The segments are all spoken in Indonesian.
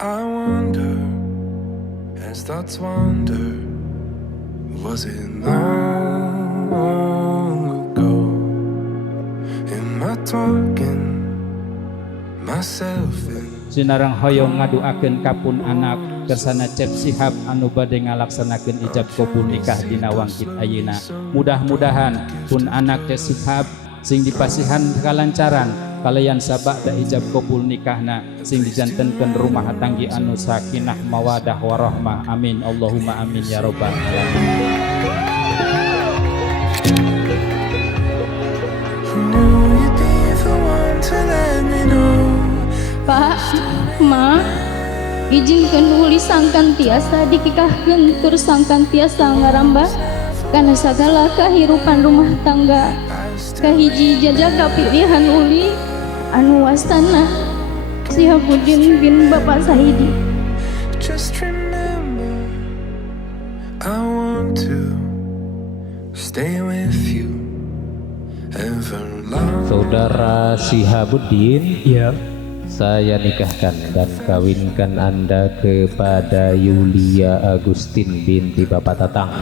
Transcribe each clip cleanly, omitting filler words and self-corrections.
I wonder, as thoughts wander, was it long ago? Am I talking myself in? Sinarang hoyong ngaduakeun kapun anak kersana Cep Sihab anu bade ngalaksanakeun ijab kabul nikah dina wangkit ayeuna. Mudah-mudahan pun anak Cep Sihab sing dipasihan kalancaran kalayan sabak da ijab kabul nikahna sing dijantenkeun rumah tanggi anu sakinah mawadah warahmah. Amin Allahumma amin ya rabbal alamin. Pak, Ma, izinkan uli sangkan tiasa dikikahkeun tur sangkan tiasa ngarambah kana sagala kahirupan rumah tangga. Kahiji jajaga pilihan uli anu wastana Sihabuddin bin Bapak Sahidi. Just remember, I want to stay with you ever long. Saudara Sihabuddin, Iya, saya nikahkan dan kawinkan Anda kepada Yulia Agustin binti Bapak Tatang.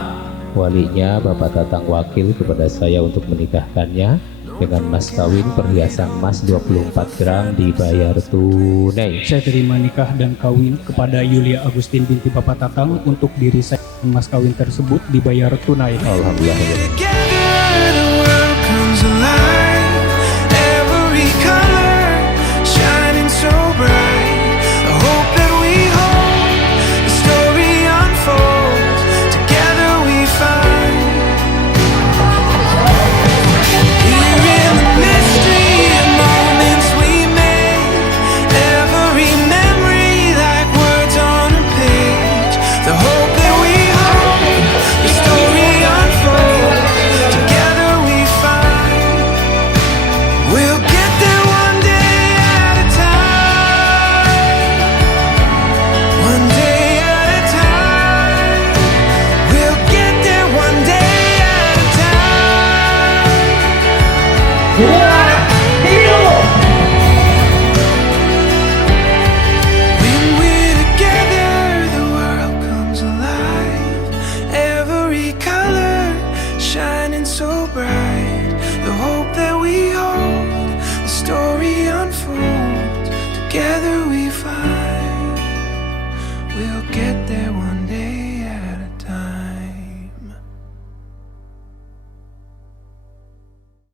Walinya Bapak Tatang wakil kepada saya untuk menikahkannya dengan mas kawin perhiasan emas 24 gram dibayar tunai. saya terima nikah dan kawin kepada Yulia Agustin binti Bapak Tatang untuk diri saya. Mas kawin tersebut dibayar tunai. Alhamdulillah.